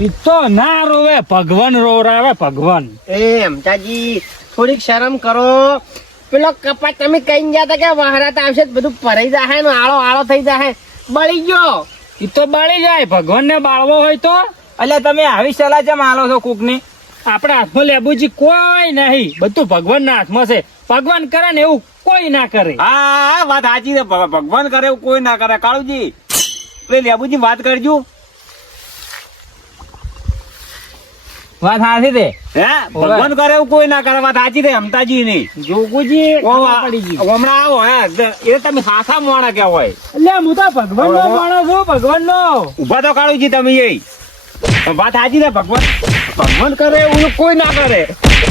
ઈ તો ના રોવે, ભગવાન રોવરાવે ભગવાન. એમ તાજી થોડીક શરમ કરો. પેલો કપાસ તમે કઈ ગયા હતા કે વહરાત આવશે તો બધું ભરાઈ જાય ને આળો આળો થઈ જાય, બળી ગયો. ઈ તો બળી જાય. ભગવાન ને બાળવો હોય તો એટલે તમે આવી સલાહ કેમ આલો છો કોક ની? આપણા હાથમાં લેબુજી કોઈ નહીં, બધું ભગવાન ના હાથમાં છે. ભગવાન કરે ને એવું કોઈ ના કરે. હા વાત સાચી છે. ભગવાન કરે એવું કોઈ ના કરે. કાળુજી પેલી લેબુજી વાત કરજો. વાત સાચી છે. હે ભગવાન કરે એવું કોઈ ના કરે. વાત સાચી છે અમતાજી ની. જોગુજી પડી ગઈ હમણાં આવો. હે એ તમે સાસા મોણા કેવા હોય. એટલે હું તો ભગવાન નો માણસ છું. ભગવાન નો ઉભા તો કાળુજી તમે એ વાત સાચી છે. ભગવાન કરે એવું કોઈ ના કરે.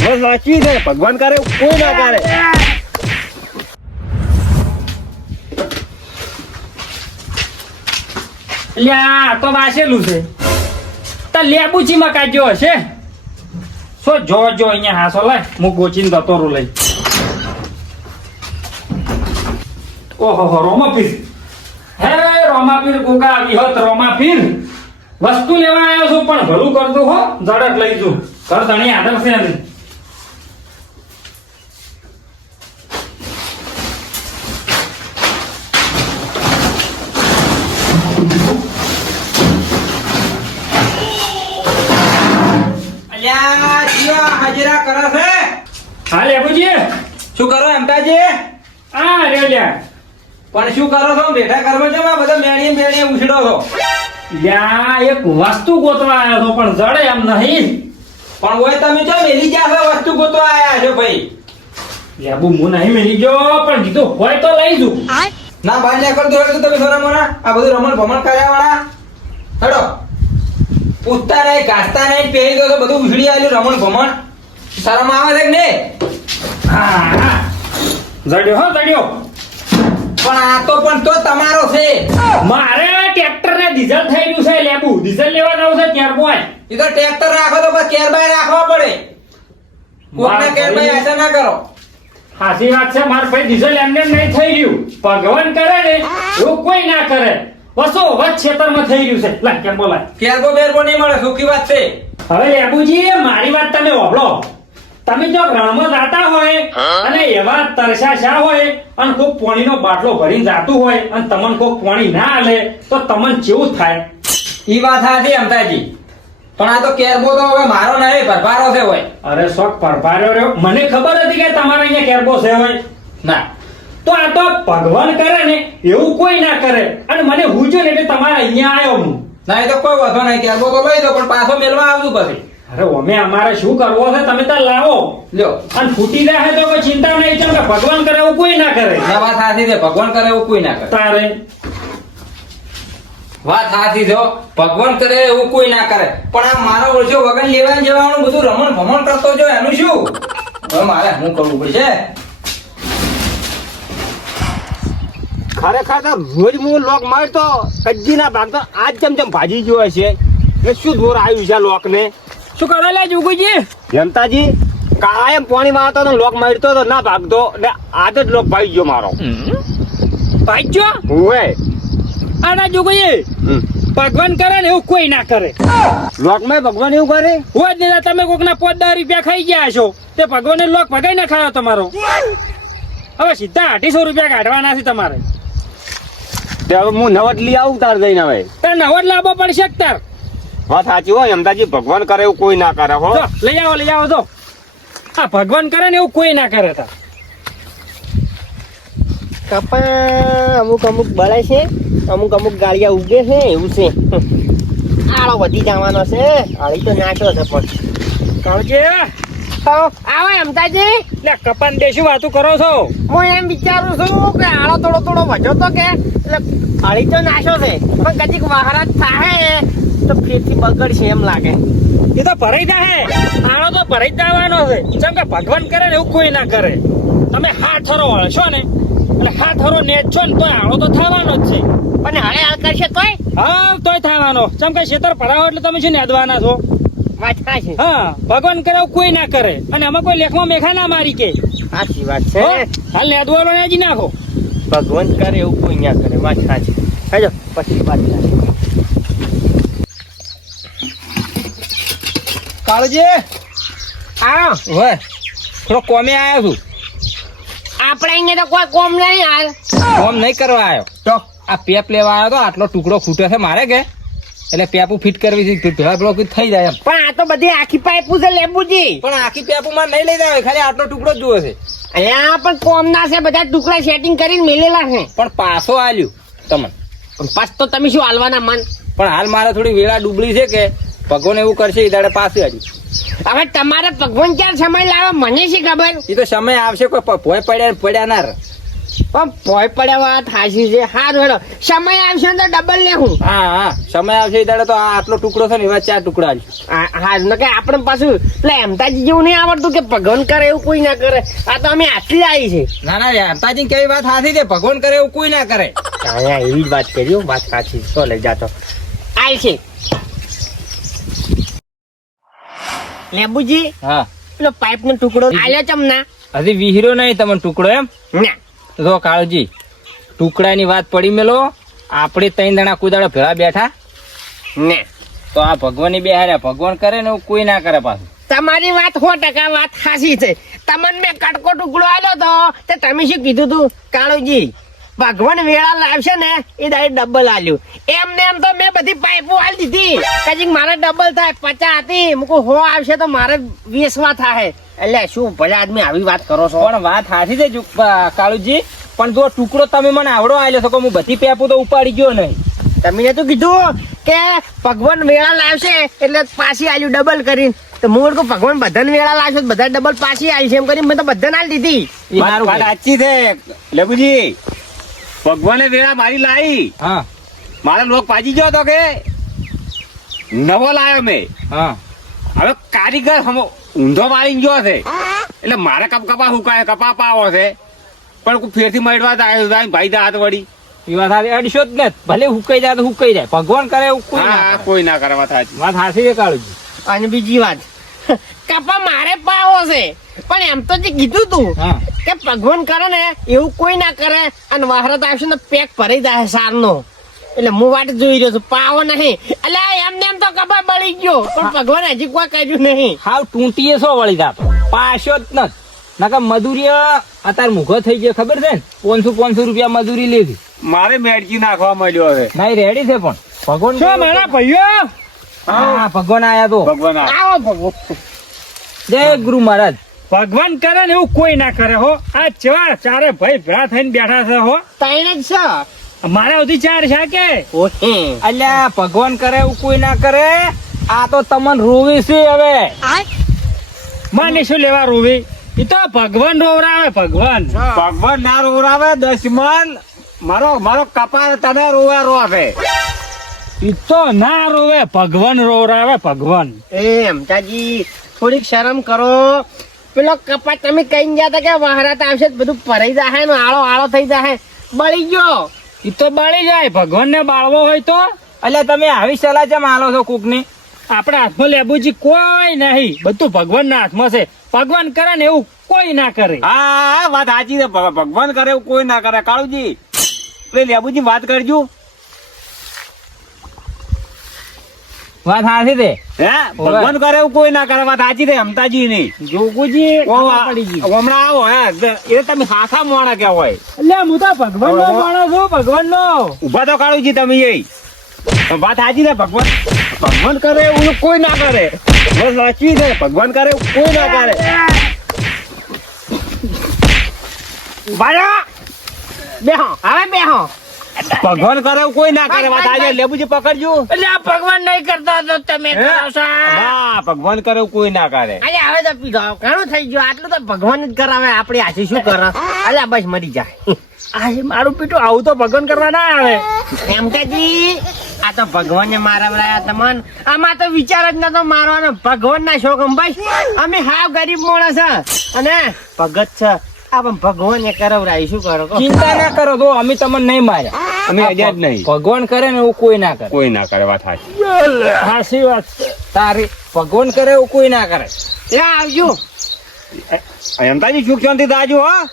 બસ સાચી છે. ભગવાન કરે એવું કોઈ ના કરે. એટલે આ તો વાસેલું છે. તો લેબુજી માં કાઢ્યો હશે. શું જો અહીંયા હાસો લાય, હું ગોચીને દતોરું લઈ. ઓહો રોમાપીર. હે રોમાપીર ગોગા વિહત રોમાપીર. વસ્તુ લેવા આવ્યો છું પણ ભલું કરતું હો, ઝડપ લઈ જઉં. ઘર ધણી આદર છે ને. અલ્યા જીવા હાજરા કરે છે. હા લેબુજી. શું કરો અમતાજી? આ રે લ્યા. પણ શું કરો છો? બેઠા ઘરમાં છો? બધા મેળીએ મેળીએ ઉછળો છો. લ્યા એક વસ્તુ ગોતવા આવ્યો છો પણ જડે એમ નહીં. પણ ઓય તમે ચો મેલી જા છો વસ્તુ ગોતવા આયા છો ભાઈ. લેબુ હું નહીં મેલી ગયો પણ કીધું હોય તો લઈ જઉં. ના બહાર ના કરતો હોય તો તમે થોડા મોના આ બધું રમણ ભમણ કર્યા વાળા હેડો. પૂછતા નહીં ઘાસતા નહીં પહેરી દો તો બધું ઉછળી આવેલું રમણ ભમણ. શરમ આવે છે કે નહીં? હા જડ્યો હો જડ્યો. પણ આ તો પણ તો તમારો છે. મારે ટ્રેક્ટર ને ડીઝલ થઈ ગયું છે. લેબુ ડીઝલ લેવા જાવ છે ત્યાર બોય. એ તો ટ્રેક્ટર રાખો તો બસ કેર બાય રાખવા પડે. કોકના કેર બાય આશા ના કરો. સાચી વાત છે. માર ભાઈ ડીઝલ એમને એમ નહીં થઈ રહ્યું. ભગવાન કરે ને એવું કોઈ ના કરે. વસો વચ ખેતરમાં થઈ રહ્યું છે. લા કેમ બોલાય? કેર કો બેર કો નહીં મળે. સુખી વાત છે. હવે લેબુજી મારી વાત તમે સાંભળો. તમે જો રણમાં જાતા હોય અને એવા તરસાશા હોય અને કોક પાણીનો બાટલો ભરીને જાતું હોય અને તમને કોક પાણી ના આલે તો તમને કેવું થાય? ઈ વાત સાચી અમતાજી. પણ આ તો કેરબો તો હવે મારો નહીં ભરભારો છે હોય. અરે શોખ પરભાર્યો રહ્યો. મને ખબર હતી કે તમારે અહીંયા કેરબો છે હોય. ના તો આ તો ભગવાન કરે ને એવું કોઈ ના કરે. અને મને હુજો ને એટલે તમારે અહીંયા આવ્યો હું. ના એ તો કોઈ વાંધો નહીં. કેરબો તો લઈ દો પણ પાછો મેલવા આવજો પછી. અરે અમે અમારે શું કરવો છે તમે ત્યાં લાવો લ્યો. અને ફૂટી જાય તો કોઈ ચિંતા નહીં. ચમ કે ભગવાન કરે એવું કોઈ ના કરે. ના વાત સાચી છે. ભગવાન કરે એવું કોઈ ના કરે. તારે વાત સાચી છે. ભગવાન કરે એવું કોઈ ના કરે. પણ આ મારો વર્ષો વગર લેવા જવાનું બધું રમણ ભમણ કરતો જો એનું શું? હવે મારે શું કરવું પડશે? ખરેખર તો રોજ હું લોક મારતો કજી ના ભાગતો આજ જેમ ભાજી ગયો છે. એ શું દોર આવ્યું છે લોક ને? શું કરે લે જોગુજી? જનતાજી કાયમ પાણી મારતો તો લોક મારતો તો ના ભાગતો ને આજ જ લોક ભાઈ ગયો મારો. ભાઈજો ઓએ આના જોગુજી ભગવાન કરે ને એવું કોઈ ના કરે. લોક માં ભગવાન એવું કરે? હોય જ નહીં. તમે કોકના 5-10 રૂપિયા ખાઈ ગયા છો તે ભગવાને લોક ભગાઈ ના ખાયો તમારો. હવે સીધા 800 રૂપિયા કાઢવાના છે તમારે. તે હવે હું નવટ લઈ આવું તાર જઈને. હવે તાર નવડ લાવવો પડશે કે તાર. વાત સાચી હોય અમદાજી. ભગવાન કરે એવું કોઈ ના કરે હો. જો લઈ આવો તો. આ ભગવાન કરે ને એવું કોઈ ના કરે તાર. કપા અમુક બળે છે, અમુક ગાળિયા ઉગે છે એવું છે. આળો વધી જવાનો છે. આળી તો નાખ્યો છે પણ કાળજી આવે અમદાજી. લે કપાન દેશું વાતું કરો છો? હું એમ વિચારું છું કે આળો થોડો વધ્યો તો કે એટલે આળી તો નાખ્યો છે પણ કદીક વહારાત થાય તો ફેરથી બગડશે એમ લાગે. એ તો ભરાઈ જાય. આનો તો ભરાઈ જવાનો છે. જેમ કે ભગવાન કરે ને એવું કોઈ ના કરે. તમે હાથરો વળશો ને એટલે હાથરો નેચો ને તોય આળો તો થવાનો જ છે. પણ હળે હાલ કરશે તોય? હા તોય થવાનો. જેમ કે ખેતર ભરાવો એટલે તમે શું નેદવાના છો? વાત સાચી. હા ભગવાન કરે એવું કોઈ ના કરે. અને અમે કોઈ લેખમાં મેખા ના મારી કે. સાચી વાત છે. હાલ નેદવાનો નેજી નાખો. ભગવાન કરે એવું કોઈ ના કરે. વાત સાચી. હેજો પછી વાત કાળુજી આવો હોય થોડો કોમે આવ્યો છું. આપણે અહીંયા તો કોઈ કોમ નહીં હાલ. કોમ નહીં કરવા આવ્યો તો આ પેપ લેવા આવ્યો તો આટલો ટુકડો ખૂટ્યો છે મારે કે એટલે પેપુ ફિટ કરવી છે ભેળા ભેળો થઈ જાય એમ. પણ આ તો બધી આખી પાઇપો છે લેબુજી. પણ આખી પેપુ માં નહીં લઈ જાય ખાલી આટલો ટુકડો જ જોવે છે. અહીંયા પણ કોમ ના છે, બધા ટુકડા સેટિંગ કરીને મેલેલા છે. પણ પાછો આલ્યું તમને. પણ પાછ તો તમે શું હાલવાના મન? પણ હાલ મારે થોડી વેળા ડૂબળી છે કે ભગવાન એવું કરશે એ દાડે પાછું આવ્યું. હવે તમારે ભગવાન ક્યાં સમય લાવે મને શી ખબર? એ તો સમય આવશે કોઈ ભોય પડ્યા ના રહે. પણ ભોય પડ્યા વાત હાસી છે. હારું હેડો, સમય આવશે ને તો ડબલ લેવું. હા સમય આવશે એ દાડે તો આ આટલો ટુકડો છે ને એવા 4 ટુકડા આલ્યું. હા ને કે આપણે પાછું પેલા એમતાજી જેવું નહીં આવડતું કે ભગવાન કરે એવું કોઈ ના કરે. આ તો અમે આટલી આવી છે. ના અંતાજી કેવી વાત સાચી છે, ભગવાન કરે એવું કોઈ ના કરે. હા એવી જ વાત કરી, વાત સાચી. તો લઈ જાતો આય છે લેબુજી. હા પેલો પાઇપ નો ટુકડો આલ્યો ચમના હજી વિહીરો નહીં તમને ટુકડો એમ. ના તો કાળજી ટુકડાની વાત પડી મેલો. આપણે 3 જણા કુદાડો ભેળા બેઠા ના તો આ ભગવાનની બે હાર્યા. ભગવાન કરે ને એવું કોઈ ના કરે પાછું. તમારી વાત 100% વાત સાચી છે. તમને મેં કટકો ટુકડો આલ્યો તો તે તમે શું કીધું તું કાળુજી? ભગવાન વેળા લાવશે ને એ ડાયરેક્ટ ડબલ આલ્યું. એમને એમ તો મેં બધી પાઇપો આલી દીધી કજીક મારે ડબલ થાય. 50 હતી મૂકું 100 આવશે તો મારે 20 થાય. એટલે શું ભલે આદમી આવી વાત કરો છો? પણ વાત સાચી છે કાળુજી. પણ જો ટુકડો તમે મને આવડો આલ્યો છો કે હું બધી પેપો તો ઉપાડી ગયો નહીં. તમે તો કીધું કે ભગવાન વેળા લાવશે એટલે પાછી આલ્યું ડબલ કરીને. તો હું કહું ભગવાન બધાને વેળા લાવશે તો બધા ડબલ પાછી આવી છે એમ કરીને મેં તો બધાને આલી દીધી. એ સારું વાત સાચી છે લેબુજી. ભગવાને વેળા મારી લાવી, હા મારા લોક પાજી ગયો તો કે નવો લાયો મેં. હા હવે કારીગર ઊંધો મારી ગયો છે એટલે મારે કપા હુકાય કપા પાવો છે પણ કોઈ ફેરથી મળવા જાય ભાઈ દા હાથ વળી. એ વાત સાચી. અડશો જ ને ભલે હુકાઈ જાય તો હુકાઈ જાય. ભગવાન કરે એવું કોઈ ના હા કરે. કોઈ ના કરે વાત સાચી. વાત સાચી છે કાળુજી. અને બીજી વાત કપા મારે પાવો છે પણ એમ તો જે કીધું તું હા કે ભગવાન કરે ને એવું કોઈ ના કરે. અને વહરત આવશે ને પેક ભરાઈ જાય સારનો. એટલે હું વાટ જોઈ રહ્યો છું પાવો નહીં. એટલે એમને એમ તો કપા બળી ગયો પણ ભગવાન હજી કોઈ કર્યું નહીં. હાવ ટૂંટીએ સો વળી જાત પાછો જ નથી. નકર મજૂરી અત્યારે મૂઘો થઈ ગયો ખબર છે ને. 500 રૂપિયા મજૂરી લીધી. મારે મેડજી નાખવા મળ્યો છે. નહીં રેડી છે પણ ભગવાન શું મારા ભાઈઓ? હા ભગવાન આયા તો. ભગવાન આ. આવો ભગવાન. જય ગુરુ મહારાજ. ભગવાન કરે ને એવું કોઈ ના કરે હો. આ ચેવા ચારે ભાઈ ભેળા થઈને બેઠા છે હો. તઈને જ છે. મારા સુધી 4 છે કે ઓહે. અલ્યા ભગવાન કરે એવું કોઈ ના કરે. આ તો તમને રોવી છે હવે. મને શું લેવા રોવી? એ તો ભગવાન રોવરાવે ભગવાન. ભગવાન ના રોવરાવે 10 મન મારો કપા તને રોવા રોવે. એ તો ના રોવે ભગવાન રોવરાવે ભગવાન. એમ તાજી થોડીક શરમ કરો. પેલો કપા તમે કઈ ગયા તા કે વહરાત આવશે તો બધું ભરાઈ જાય ને આળો થઈ જાય. બળી ગયો. એ તો બાળી જાય. ભગવાન ને બાળવો હોય તો અલ્યા તમે આવી સલાહ જેમ આલો છો કોકની. આપણા હાથમાં લેબુજી કોઈ નહીં. બધું ભગવાન ના હાથમાં છે. ભગવાન કરે ને એવું કોઈ ના કરે. હા વાત સાચી છે. ભગવાન કરે એવું કોઈ ના કરે. કાળુજી લેબુજી વાત કરજો. વાત સાચી છે. હે ભગવાન કરે એવું કોઈ ના કરે. વાત સાચી છે અમતાજી નહીં. જોગુજી પડી ગયું. હમણાં આવો હે એ તમે સાસા મોણા કે હોય. એટલે હું તો ભગવાન નો માણસ છું. ભગવાન નો. ઉભા તો કાળુજી તમે એ વાત સાચી છે. ભગવાન કરે એવું કોઈ ના કરે. વાત સાચી છે. ભગવાન કરે એવું કોઈ ના કરે. બેહો હવે બેહો. ભગવાન કરે એવું કોઈ ના કરે. વાત સાચી. લેબુજી પકડજો. એટલે આ ભગવાન નહીં કરતા તો તમે કરો છો. હા ભગવાન કરે એવું કોઈ ના કરે. અરે હવે તો પીધો ઘણું થઈ ગયું. આટલું તો ભગવાન જ કરાવે. આપણે આજે શું કરે? અલ્યા બસ મરી જાય. આજે મારું પીટું આવું તો ભગવાન કરવા ના આવે. એમ કાજી આ તો ભગવાન મારવડાયા તમન. આમાં તો વિચાર જ નતો મારવાનો. ભગવાન ના શોખ ભાઈ. અમે હાવ ગરીબ માણસ છે અને ભગત છે. આ પણ ભગવાન એ કરાવડાય શું કરો કહો? ચિંતા ના કરો તો અમે તમને નહીં માર્યા. અમે અજાજ નહીં. ભગવાન કરે ને એવું કોઈ ના કરે. કોઈ ના કરે. વાત સાચી. સાચી વાત છે. તારી ભગવાન કરે એવું કોઈ ના કરે. એ આવજો. અમતાજી સુખ શાંતિ દાજો હા.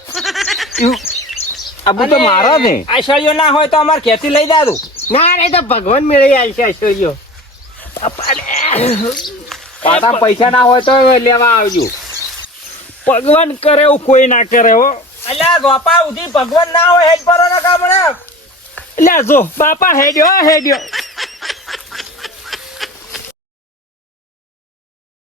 આ બધું તો મારો છે. આ સળિયો ના હોય તો અમારે ખેતી લઈ જાતું. ના રે તો ભગવાન મેળવી આવશે. અસોજો પાછા પૈસા ના હોય તો લેવા આવજો. ભગવાન કરે એવું કોઈ ના કરે હો. અલ્યા ગોપા ઉધી ભગવાન ના હોય હેજ પરો ના કામણે. એટલે જો બાપા હેડ્યો હેડ્યો